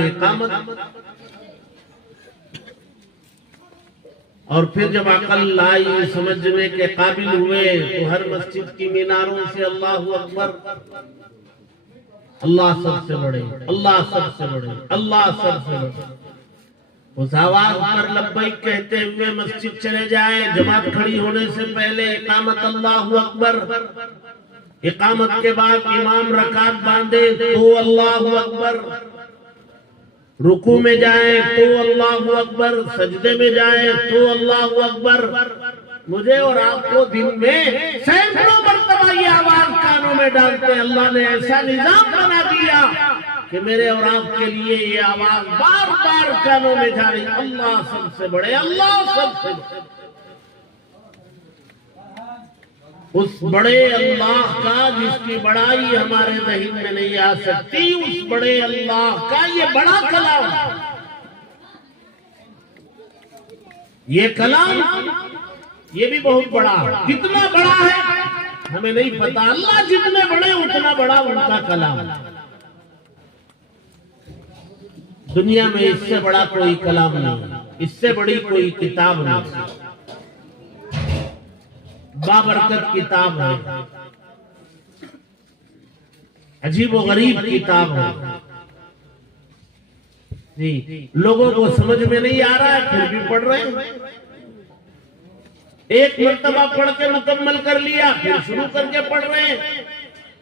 اقامت، اور پھر جب عقل آئی سمجھنے کے قابل ہوئے تو ہر مسجد کی میناروں سے اللہ اکبر، اللہ سب سے بڑے، اللہ سب سے بڑے، اللہ سب سے بڑے، اس آواز پر لبیک کہتے ہوئے مسجد چلے جائیں، جماعت کھڑی ہونے سے پہلے اقامت اللہ اکبر، اقامت کے بعد امام رکعت باندھے تو اللہ اکبر، رکوع میں جائیں تو اللہ اکبر، سجدے میں جائیں تو اللہ اکبر۔ مجھے اور آپ کو دن میں سینکڑوں مرتبہ یہ آواز کانوں میں ڈالتے، اللہ نے ایسا نظام بنا دیا کہ میرے اور آپ کے لیے یہ آواز بار بار کانوں میں جا رہی، اللہ سب سے بڑے، اللہ سب سے بڑے۔ اس بڑے اللہ کا جس کی بڑائی ہمارے ذہن میں نہیں آ سکتی، اس بڑے اللہ کا یہ بڑا کلام، یہ کلام یہ بھی بہت بڑا ہے۔ کتنا بڑا ہے ہمیں نہیں پتا، اللہ جتنے بڑے اتنا بڑا ان کا کلام۔ دنیا میں اس سے بڑا کوئی کلام نہیں، اس سے بڑی کوئی کتاب نہیں، بابرکت کتاب ہے، عجیب و غریب کتاب ہے جی، لوگوں کو سمجھ میں نہیں آ رہا ہے پھر بھی پڑھ رہے ہیں، ایک مرتبہ پڑھ کے مکمل کر لیا پھر شروع کر کے پڑھ رہے ہیں۔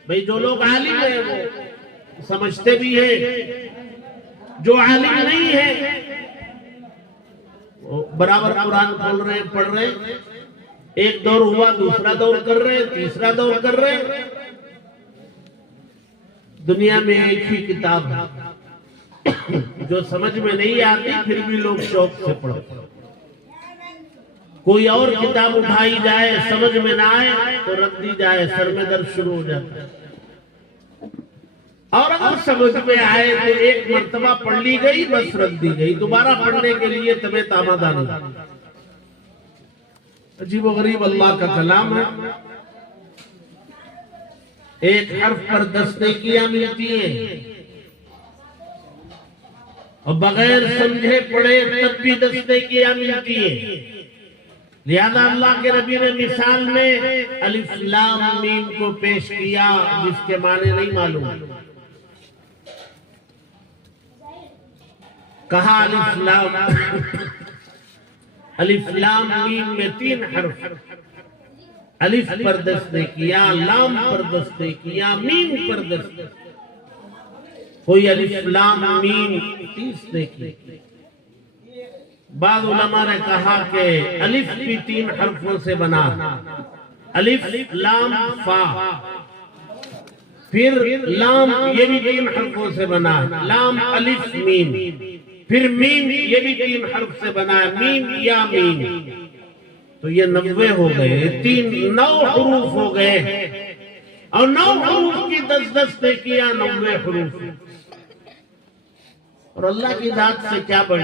بھئی جو لوگ عالم ہیں وہ سمجھتے بھی ہیں، جو عالم نہیں ہے وہ برابر قرآن کھول رہے ہیں، پڑھ رہے ہیں، ایک دور ہوا دوسرا دور کر رہے ہیں، تیسرا دور کر رہے ہیں۔ دنیا میں ایک ہی کتاب ہے جو سمجھ میں نہیں آتی پھر بھی لوگ شوق سے پڑھتے، کوئی اور کتاب اٹھائی جائے سمجھ میں نہ آئے تو رکھ دی جائے، سر میں درد شروع ہو جاتا ہے، اور اگر سمجھ میں آئے تو ایک مرتبہ پڑھ لی گئی بس رکھ دی گئی، دوبارہ پڑھنے کے لیے تمہیں تامادہ نہیں۔ عجیب و غریب اللہ کا کلام ہے، ایک حرف پر 10 نیکیاں ملتی ہیں، اور بغیر سمجھے پڑھے تب بھی 10 نیکیاں ملتی ہیں۔ لہذا اللہ کے نبی نے مثال میں الف لام میم کو پیش کیا جس کے معنی نہیں معلوم، کہا الف لام میم میں 3 حرف، الف پر 10 نیکیاں، لام پر 10 نیکیاں، میم پر 10، کوئی الف لام میم 30 نیکیاں۔ بعض علماء نے کہا کہ الف بھی 3 حرفوں سے بنا، الف لام فا، پھر لام یہ بھی 3 حرفوں سے بنا، لام الف میم، پھر میم یہ بھی 3 حرف سے بنا، میم یا میم، تو یہ 90 ہو گئے، 9 حروف ہو گئے، اور 9 حروف کی 10 نیکیاں 90 حروف، اور اللہ کی ذات سے کیا بڑی۔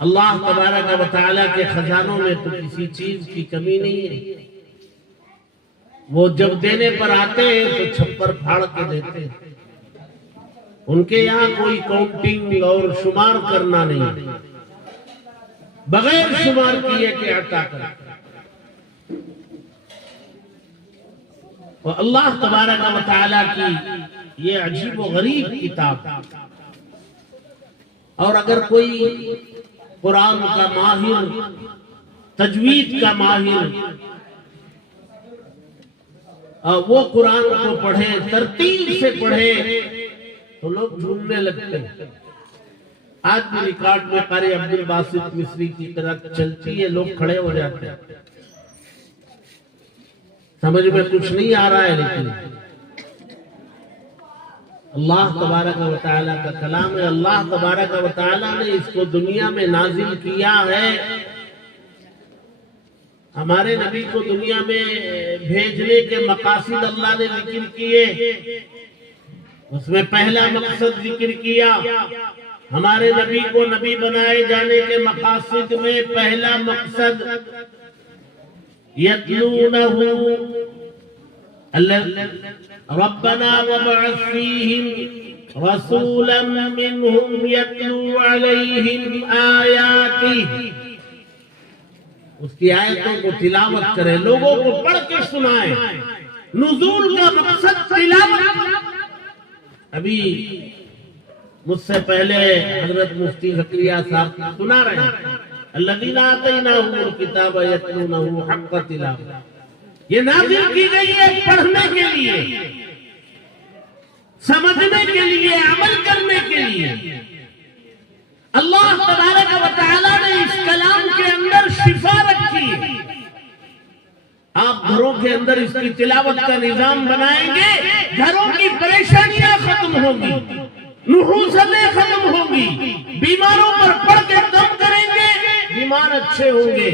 اللہ تبارک و تعالیٰ کے خزانوں میں تو کسی چیز کی کمی نہیں ہے، وہ جب دینے پر آتے ہیں تو چھپر پھاڑ کے دیتے ہیں، ان کے یہاں کوئی کاؤنٹنگ اور شمار کرنا نہیں، بغیر شمار کیے کہ عطا کرتے۔ اور اللہ تبارک و تعالیٰ کی یہ عجیب و غریب کتاب، اور اگر کوئی قرآن کا ماہر، تجوید کا ماہر، وہ قرآن کو پڑھے، ترتیل سے پڑھے تو لوگ جھومنے لگتے ہیں۔ آج بھی ریکارڈ میں قاری عبدالباسط مصری کی طرح چلتی ہے، لوگ کھڑے ہو جاتے ہیں، سمجھ میں کچھ نہیں آ رہا ہے، لیکن اللہ تبارک و تعالیٰ کا کلام ہے، اللہ تبارک و تعالیٰ نے اس کو دنیا میں نازل کیا ہے، ہمارے نبی کو دنیا میں بھیجنے کے مقاصد اللہ نے ذکر کیے، اس میں پہلا مقصد ذکر کیا، ہمارے نبی کو نبی بنائے جانے کے مقاصد میں پہلا مقصد يتلونه ربنا وابعث فيهم رسولا منهم يتلو عليهم آياته، اس کی آیتوں کو تلاوت کرے، لوگوں کو پڑھ کے سنائے۔ نزول کا مقصد تلاوت۔ ابھی مجھ سے پہلے حضرت مفتی زکریا صاحب سنا رہے ہیں الذین آتیناہم الکتاب یتلونہ حق تلاوت، یہ نازل کی گئی ہے پڑھنے کے لیے، سمجھنے کے لیے، عمل کرنے کے لیے۔ اللہ تبارک و تعالیٰ نے اس کلام کے اندر شفا رکھی ہے۔ آپ گھروں کے اندر اس کی تلاوت کا نظام بنائیں گے، گھروں کی پریشانیاں ختم ہوں گی، نحوستیں ختم ہوں گی، بیماروں پر پڑھ کے دم کریں گے، بیمار اچھے ہوں گے۔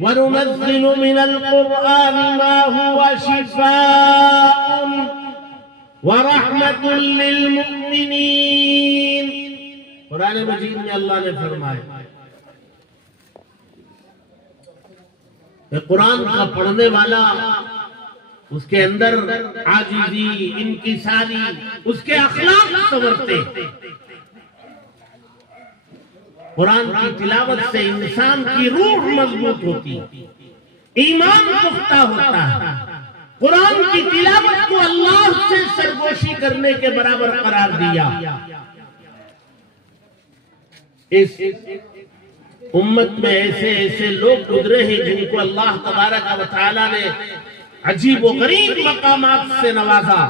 وَنُنَزِّلُ مِنَ الْقُرْآنِ مَا هُوَ شِفَاءٌ وَرَحْمَةٌ لِّلْمُؤْمِنِينَ۔ قرآن مجید میں اللہ نے فرمایا کہ قرآن کا پڑھنے والا اس کے اندر عاجزی، انکساری، اس کے اخلاق سنورتے۔ قرآن کی تلاوت سے انسان کی روح مضبوط ہوتی، ایمان پختہ ہوتا ہے۔ قرآن کی تلاوت کو اللہ سے سرگوشی کرنے کے برابر قرار دیا۔ اس امت میں ایسے ایسے لوگ گزرے ہیں جن کو اللہ تبارک و تعالیٰ نے عجیب و غریب مقامات سے نوازا۔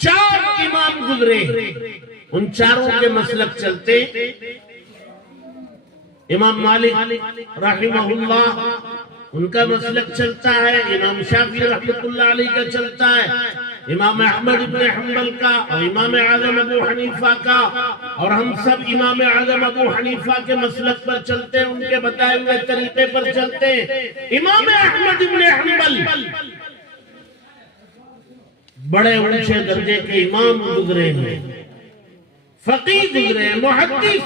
4 امام گزرے، ان چاروں کے مسلک چلتے۔ امام مالک رحمہ اللہ ان کا مسلک چلتا ہے، امام شافعی رحمۃ اللہ علیہ کا چلتا ہے، امام احمد بن حنبل کا، اور امام اعظم ابو حنیفہ کا، اور ہم سب امام اعظم ابو حنیفہ کے مسلک پر چلتے ہیں، ان کے بتائے ہوئے طریقے پر چلتے ہیں۔ امام احمد بن حنبل بڑے اونچے درجے کے امام گزرے ہیں، فقیہ گزرے ہیں، محدث۔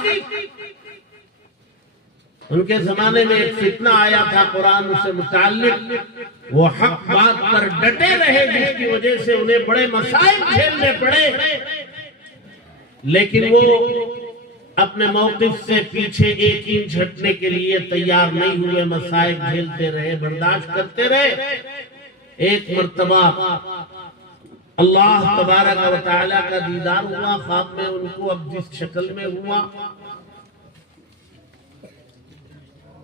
ان کے زمانے میں ایک فتنہ آیا تھا قرآن سے متعلق، وہ حق بات پر ڈٹے رہے، جس کی وجہ سے انہیں بڑے مسائل جھیلنے پڑے، لیکن وہ اپنے موقف سے پیچھے 1 انچ ہٹنے کے لیے تیار نہیں ہوئے، مسائل جھیلتے رہے، برداشت کرتے رہے۔ ایک مرتبہ اللہ تبارک و تعالیٰ کا دیدار ہوا خواب میں ان کو، اب جس شکل میں ہوا۔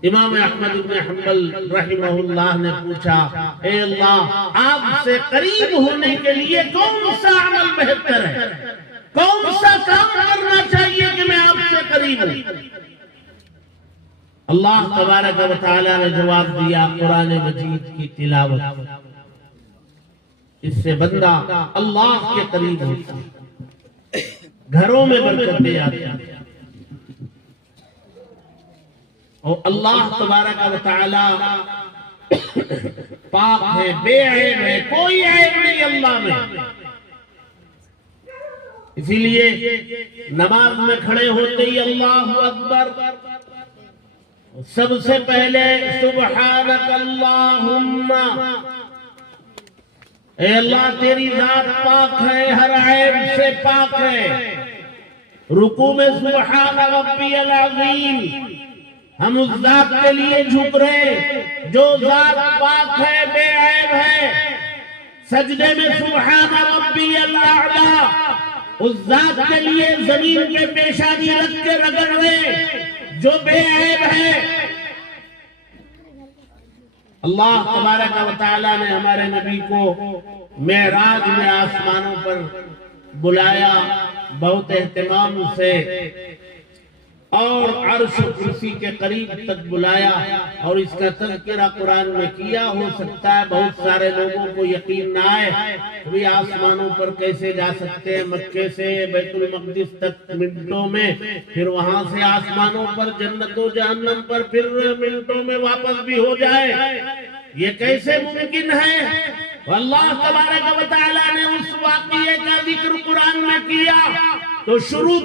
امام احمد بن حنبل رحمہ اللہ نے پوچھا، اے اللہ، آپ سے قریب ہونے کے لیے کون سا عمل بہتر ہے، کون سا کام کرنا چاہیے کہ میں آپ سے قریب ہوں؟ اللہ تبارک و تعالیٰ نے جواب دیا، قرآن مجید کی تلاوت، اس سے بندہ اللہ کے قریب ہوتا ہے، گھروں میں برکتیں آتی ہیں، اور اللہ تبارک و تعالی پاک ہے، بے عیب ہے، کوئی عیب نہیں اللہ میں۔ اسی لیے نماز میں کھڑے ہوتے ہی اللہ اکبر، سب سے پہلے سبحانک اللہم، اے اللہ تیری ذات پاک ہے، ہر عیب سے پاک ہے۔ رکوع میں سبحان ربی العظیم، ہم اس ذات کے لیے جھک رہے جو ذات پاک ہے، بے عیب ہے۔ سجدے میں سبحان ربی الاعلی، اس ذات کے لیے زمین کے پیشانی رکھ کے رگڑ رہے جو بے عیب ہے۔ اللہ تبارک و تعالیٰ نے ہمارے نبی کو معراج میں آسمانوں پر بلایا، بہت اہتمام سے، اور عرش و کرسی کے قریب تک بلایا، اور اس کا تذکرہ قرآن میں کیا۔ ہو سکتا ہے بہت سارے لوگوں کو یقین نہ آئے، بھی آسمانوں پر کیسے جا سکتے ہیں، مکے سے بیت المقدس تک منٹوں میں، پھر وہاں سے آسمانوں پر جنت و جہنم پر پھر منٹوں میں واپس بھی ہو جائے، یہ کیسے ممکن ہے؟ اللہ تبارک و تعالیٰ نے اس واقعے کا ذکر قرآن میں کیا تو شروع